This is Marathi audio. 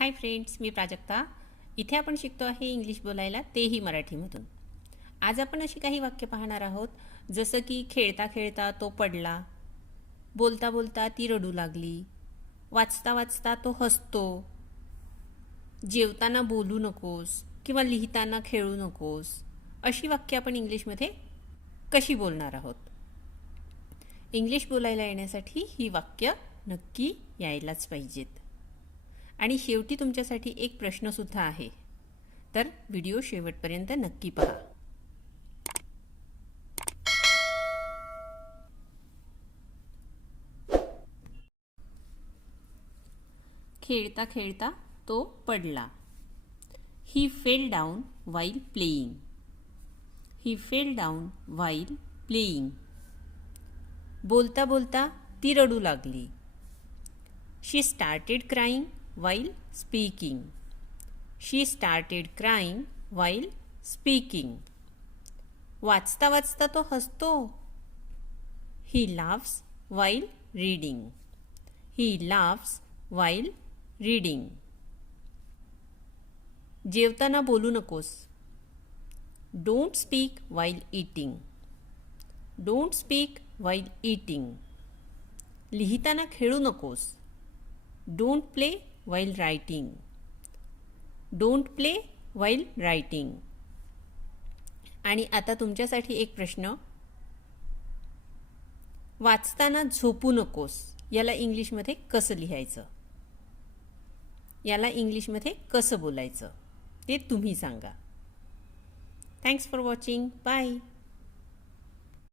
हाय फ्रेंड्स मी प्राजक्ता. इथे आपण शिकतो आहे इंग्लिश बोलायला तेही मराठीमधून. आज आपण अशी काही वाक्य पाहणार आहोत. जसं की खेळता खेळता तो पडला बोलता बोलता ती रडू लागली वाचता वाचता तो हसतो जेवताना बोलू नकोस किंवा लिहिताना खेळू नकोस अशी वाक्य आपण इंग्लिशमध्ये कशी बोलणार आहोत? इंग्लिश बोलायला येण्यासाठी ही वाक्य नक्की यायलाच पाहिजेत. आणि शेवटी तुमच्यासाठी एक प्रश्नसुद्धा आहे. तर व्हिडिओ शेवटपर्यंत नक्की पहा. खेळता खेळता तो पडला. He fell down while playing he fell down while playing बोलता बोलता ती रडू लागली. She started crying while speaking she started crying while speaking वाचता वाचता तो हसतो. He laughs while reading he laughs while reading जेवताना बोलू नकोस. Don't speak while eating don't speak while eating लिहिताना खेळू नकोस. Don't play while writing don't play while writing आणि आता तुमच्यासाठी एक प्रश्न. वाचताना झोपू नकोस. याला इंग्लिशमध्ये कसं लिहायचं? याला इंग्लिशमध्ये कसं बोलायचं? ते तुम्ही सांगा. Thanks for watching bye